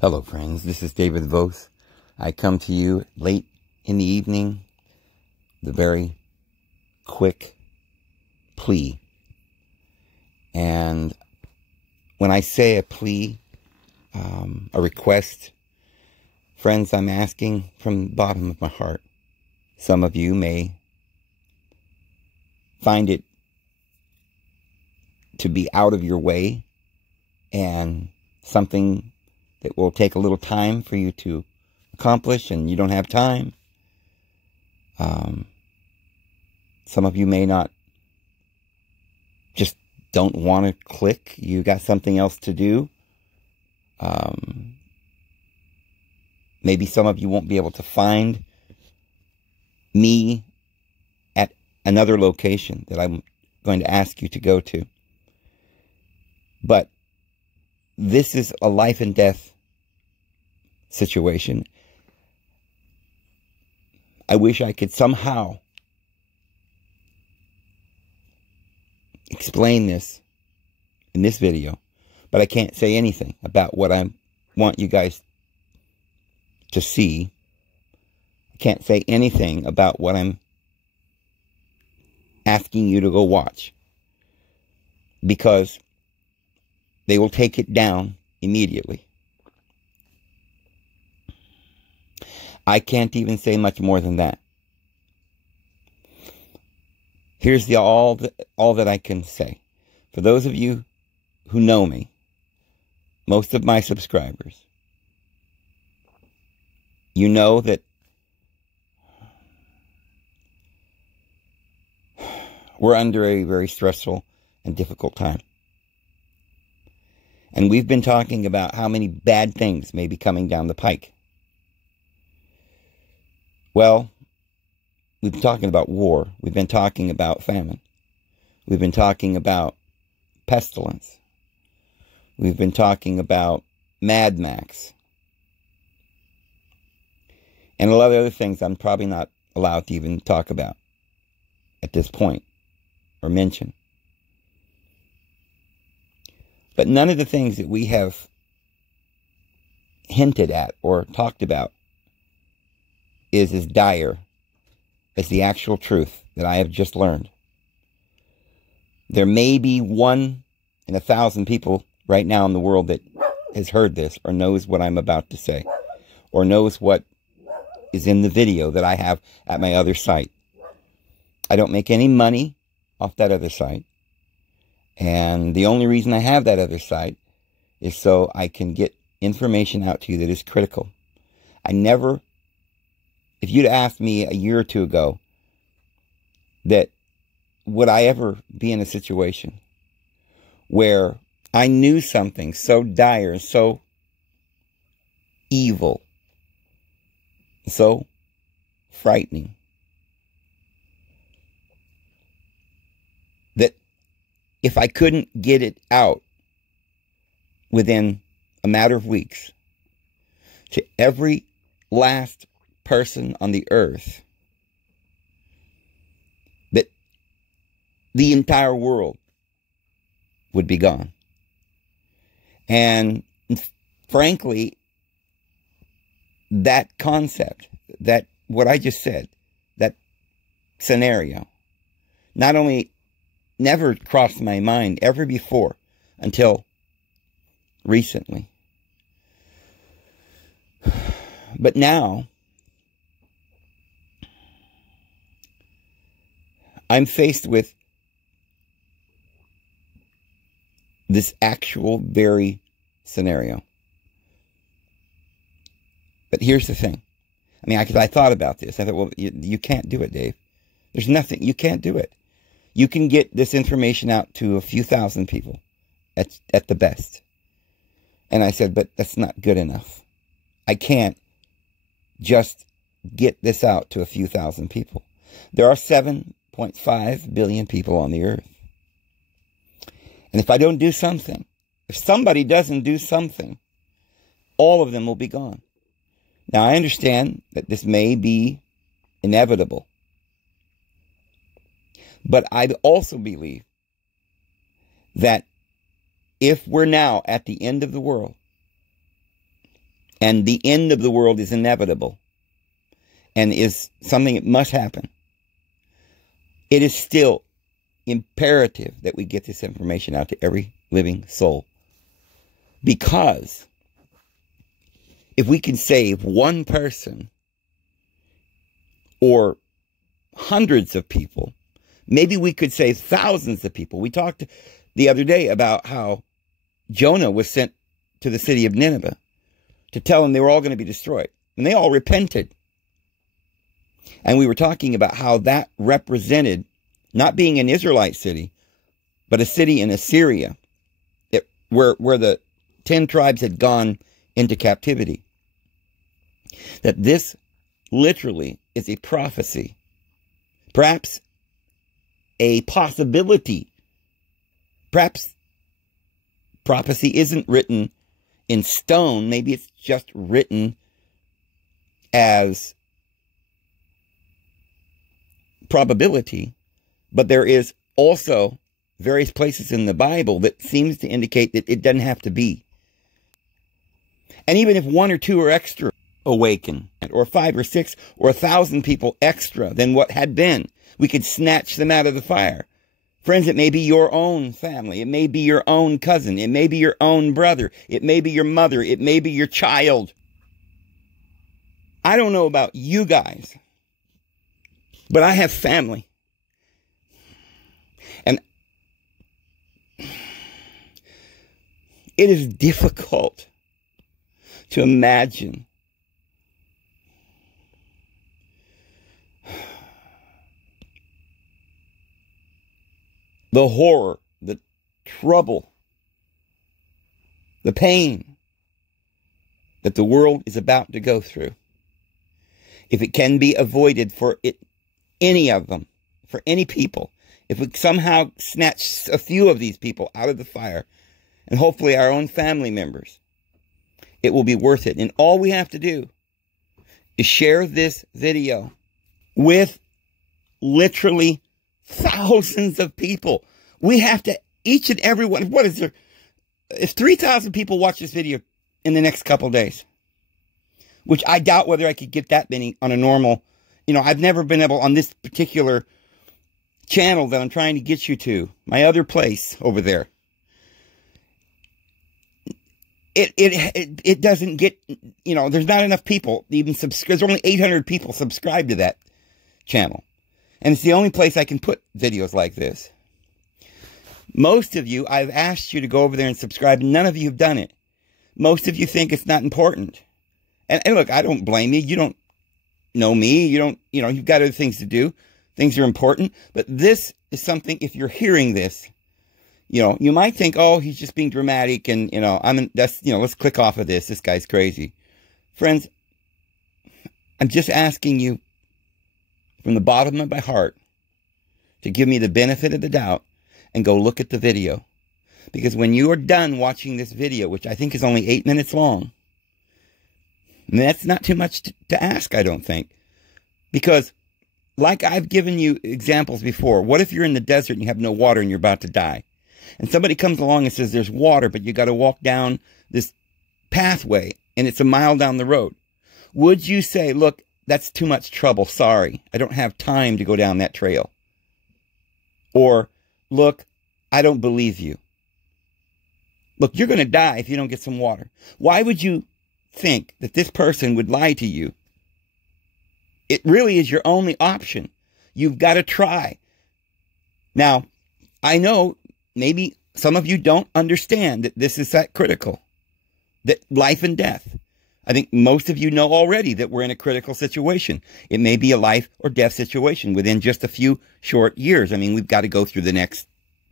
Hello friends, this is David Voth. I come to you late in the evening, the very quick plea. And when I say a plea, a request, friends, I'm asking from the bottom of my heart. Some of you may find it to be out of your way and something that will take a little time for you to accomplish, and you don't have time. Some of you may not, just don't want to click. You got something else to do. Maybe some of you won't be able to find me at another location that I'm going to ask you to go to. But this is a life and death situation. I wish I could somehow explain this in this video, but I can't say anything about what I want you guys to see. I can't say anything about what I'm asking you to go watch, because they will take it down immediately. I can't even say much more than that. Here's all that I can say. For those of you who know me, most of my subscribers, you know that we're under a very stressful and difficult time. And we've been talking about how many bad things may be coming down the pike. Well, we've been talking about war. We've been talking about famine. We've been talking about pestilence. We've been talking about Mad Max. And a lot of other things I'm probably not allowed to even talk about at this point or mention. But none of the things that we have hinted at or talked about is as dire as the actual truth that I have just learned. There may be 1 in 1,000 people right now in the world that has heard this or knows what I'm about to say, or knows what is in the video that I have at my other site. I don't make any money off that other site. And the only reason I have that other site is so I can get information out to you that is critical. I never, if you'd asked me a year or two ago that would I ever be in a situation where I knew something so dire, so evil, so frightening, that if I couldn't get it out within a matter of weeks to every last person on the earth, that the entire world would be gone. And frankly, that concept, that what I just said, that scenario, not only never crossed my mind ever before until recently. But now, I'm faced with this actual very scenario. But here's the thing. I mean, I thought about this. I thought, well, you can't do it, Dave. There's nothing. You can't do it. You can get this information out to a few thousand people at the best. And I said, but that's not good enough. I can't just get this out to a few thousand people. There are 7.5 billion people on the earth. And if I don't do something, if somebody doesn't do something, all of them will be gone. Now, I understand that this may be inevitable. But I also believe that if we're now at the end of the world, and the end of the world is inevitable and is something that must happen, it is still imperative that we get this information out to every living soul. Because if we can save one person or hundreds of people, maybe we could save thousands of people. We talked the other day about how Jonah was sent to the city of Nineveh to tell them they were all going to be destroyed. And they all repented. And we were talking about how that represented not being an Israelite city, but a city in Assyria, where the 10 tribes had gone into captivity. That this literally is a prophecy, perhaps a possibility. Perhaps prophecy isn't written in stone. Maybe it's just written as probability. But there is also various places in the Bible that seems to indicate that it doesn't have to be. And even if 1 or 2 are extra awaken, or 5 or 6 or 1,000 people extra than what had been, we could snatch them out of the fire. Friends, it may be your own family. It may be your own cousin. It may be your own brother. It may be your mother. It may be your child. I don't know about you guys, but I have family. And it is difficult to imagine the horror, the trouble, the pain that the world is about to go through. If it can be avoided for any of them, for any people, if we somehow snatch a few of these people out of the fire, and hopefully our own family members, it will be worth it. And all we have to do is share this video with literally thousands of people. We have to, each and every one, what is there? If 3,000 people watch this video in the next couple of days, which I doubt whether I could get that many on a normal, I've never been able on this particular channel that I'm trying to get you to, my other place over there. It doesn't get, there's not enough people even subscribe. There's only 800 people subscribed to that channel. And it's the only place I can put videos like this. Most of you, I've asked you to go over there and subscribe. None of you have done it. Most of you think it's not important. And look, I don't blame you. You don't know me. You've got other things to do. Things are important. But this is something, if you're hearing this, you might think, oh, he's just being dramatic and, let's click off of this. This guy's crazy. Friends, I'm just asking you from the bottom of my heart to give me the benefit of the doubt and go look at the video. Because when you are done watching this video, which I think is only 8 minutes long, and that's not too much to ask, I don't think. Because like I've given you examples before, what if you're in the desert and you have no water and you're about to die? And somebody comes along and says, there's water, but you got to walk down this pathway and it's a mile down the road. Would you say, look, that's too much trouble. Sorry, I don't have time to go down that trail. Or, look, I don't believe you. Look, you're going to die if you don't get some water. Why would you think that this person would lie to you? It really is your only option. You've got to try. Now, I know maybe some of you don't understand that this is that critical. That life and death. I think most of you know already that we're in a critical situation. It may be a life or death situation within just a few short years. I mean, we've got to go through the next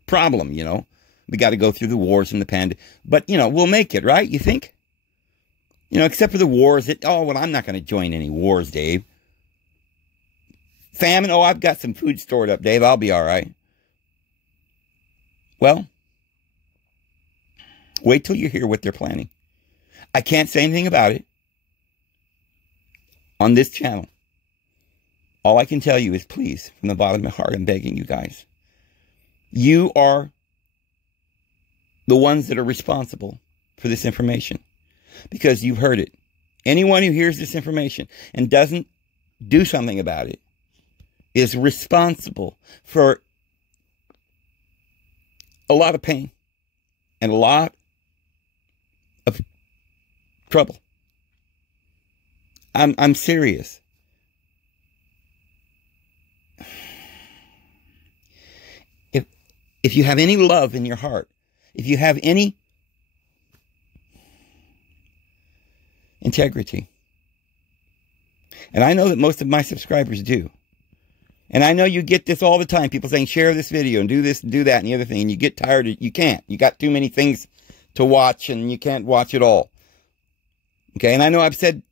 problem, We got to go through the wars and the pandemic. But, we'll make it, right? You think? Except for the wars. I'm not going to join any wars, Dave. Famine, I've got some food stored up, Dave. I'll be all right. Well, wait till you hear what they're planning. I can't say anything about it on this channel. All I can tell you is, please, from the bottom of my heart, I'm begging you guys. You are the ones that are responsible for this information because you've heard it. anyone who hears this information and doesn't do something about it is responsible for a lot of pain and a lot of trouble. I'm serious. If you have any love in your heart, if you have any integrity, and I know that most of my subscribers do, and I know you get this all the time, people saying share this video and do this and do that and the other thing, and you get tired, you can't. You got too many things to watch and you can't watch it all. Okay, and I know I've said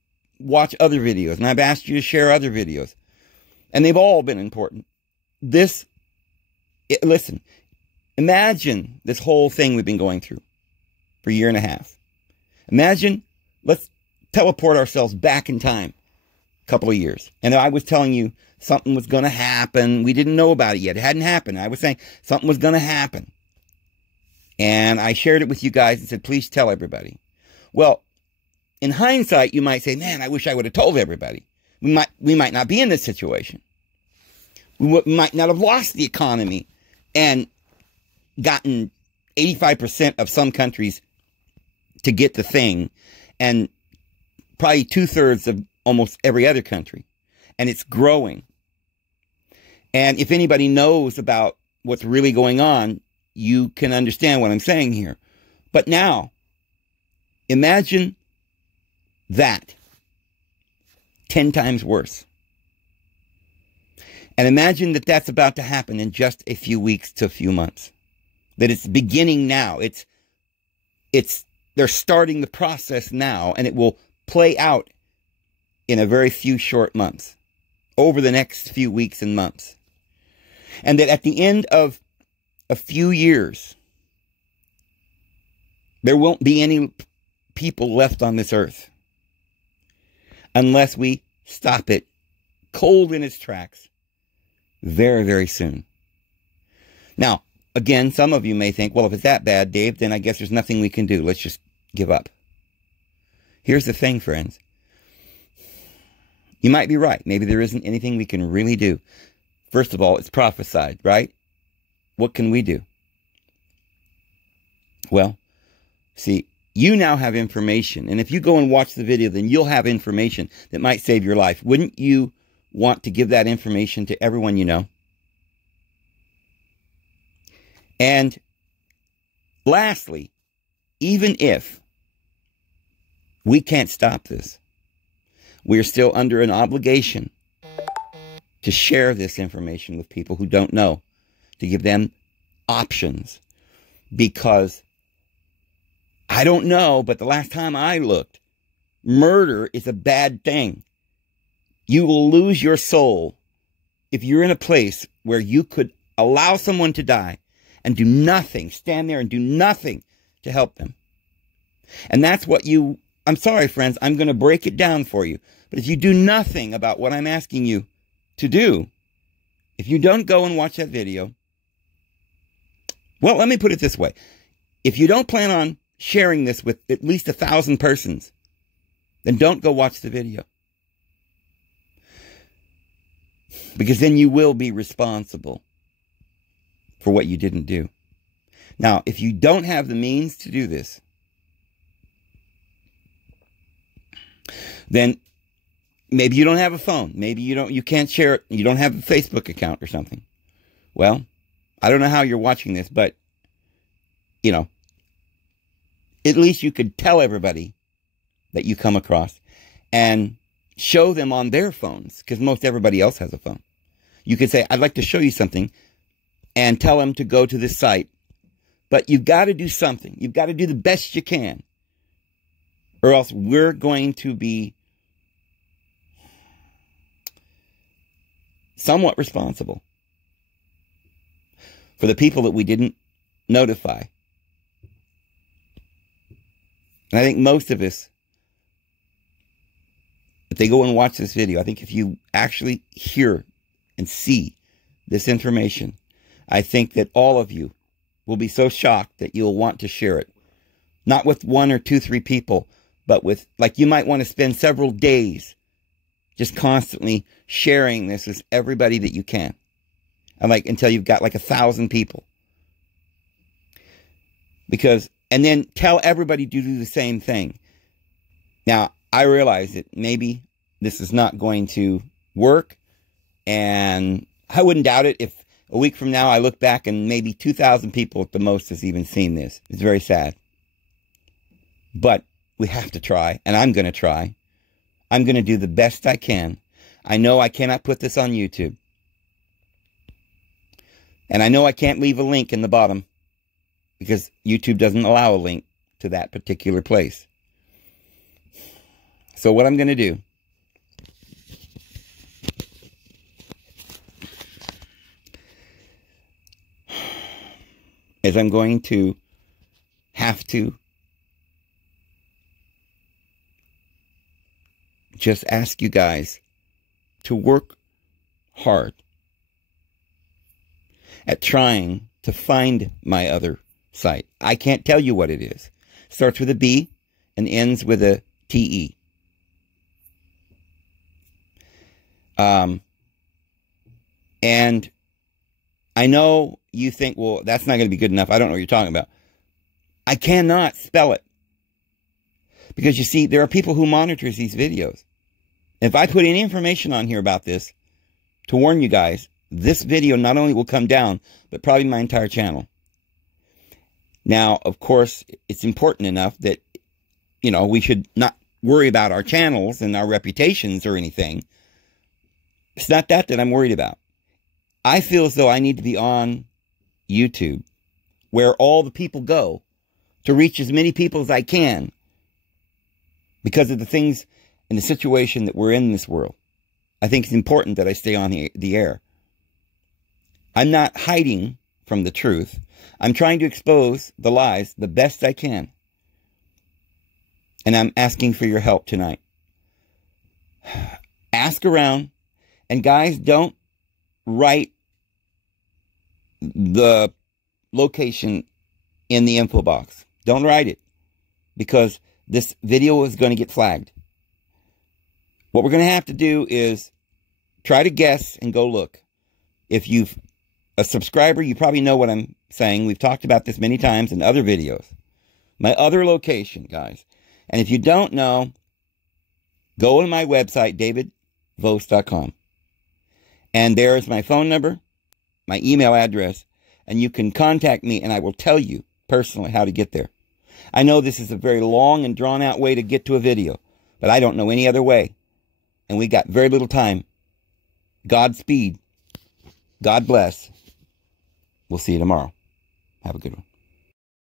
watch other videos, and I've asked you to share other videos, and they've all been important. Listen, imagine this whole thing we've been going through for a year and a half. Imagine, let's teleport ourselves back in time a couple of years. And I was telling you something was going to happen. We didn't know about it yet. It hadn't happened. I was saying something was going to happen. And I shared it with you guys and said, please tell everybody. Well, in hindsight, you might say, man, I wish I would have told everybody. We might not be in this situation. We might not have lost the economy and gotten 85% of some countries to get the thing, and probably 2/3 of almost every other country. And it's growing. And if anybody knows about what's really going on, you can understand what I'm saying here. But now, imagine that 10 times worse. And imagine that that's about to happen in just a few weeks to a few months. That it's beginning now. They're starting the process now, and it will play out in a very few short months, over the next few weeks and months. And that at the end of a few years, there won't be any people left on this earth unless we stop it cold in its tracks very, very soon. Now, again, some of you may think, well, if it's that bad, Dave, then I guess there's nothing we can do. Let's just give up. Here's the thing, friends. You might be right. Maybe there isn't anything we can really do. First of all, it's prophesied, right? What can we do? Well, see, you now have information. And if you go and watch the video, then you'll have information that might save your life. Wouldn't you want to give that information to everyone you know? And lastly, even if we can't stop this, we are still under an obligation to share this information with people who don't know, to give them options. Because I don't know, but the last time I looked, murder is a bad thing. You will lose your soul if you're in a place where you could allow someone to die and do nothing, stand there and do nothing to help them. And that's what I'm sorry, friends, I'm going to break it down for you. But if you do nothing about what I'm asking you to do, if you don't go and watch that video, well, let me put it this way. If you don't plan on sharing this with at least 1,000 persons, then don't go watch the video. Because then you will be responsible for what you didn't do. Now, if you don't have the means to do this, then maybe you don't have a phone. Maybe you can't share it. You don't have a Facebook account or something. Well, I don't know how you're watching this, but, you know, at least you could tell everybody that you come across and show them on their phones, because most everybody else has a phone. You could say, I'd like to show you something, and tell them to go to this site. But you've got to do something. You've got to do the best you can, or else we're going to be somewhat responsible for the people that we didn't notify. And I think most of us, if they go and watch this video, I think if you actually hear and see this information, I think that all of you will be so shocked that you'll want to share it. Not with 1 or 2, 3 people, but with, like, you might want to spend several days just constantly sharing this with everybody that you can. And like, until you've got like 1,000 people. Because, and then tell everybody to do the same thing. Now, I realize that maybe this is not going to work, and I wouldn't doubt it if a week from now I look back and maybe 2,000 people at the most has even seen this. It's very sad. But we have to try, and I'm going to try. I'm going to do the best I can. I know I cannot put this on YouTube. And I know I can't leave a link in the bottom because YouTube doesn't allow a link to that particular place. So what I'm going to do is I'm going to have to just ask you guys to work hard at trying to find my other site. I can't tell you what it is. Starts with a B and ends with a TE. And I know you think, well, that's not going to be good enough. I don't know what you're talking about. I cannot spell it. Because you see, there are people who monitor these videos. If I put any information on here about this to warn you guys, this video not only will come down, but probably my entire channel. Now, of course, it's important enough that, you know, we should not worry about our channels and our reputations or anything. It's not that I'm worried about. I feel as though I need to be on YouTube, where all the people go, to reach as many people as I can, because of the things and the situation that we're in this world. I think it's important that I stay on the air. I'm not hiding from the truth. I'm trying to expose the lies the best I can. And I'm asking for your help tonight. Ask around. And guys, don't write the location in the info box. Don't write it, because this video is going to get flagged. What we're going to have to do is try to guess and go look. If you've a subscriber, you probably know what I'm saying. We've talked about this many times in other videos. My other location, guys. And if you don't know, go to my website, davidvos.com. And there is my phone number, my email address, and you can contact me and I will tell you personally how to get there. I know this is a very long and drawn out way to get to a video, but I don't know any other way. And we got very little time. Godspeed. God bless. We'll see you tomorrow. Have a good one.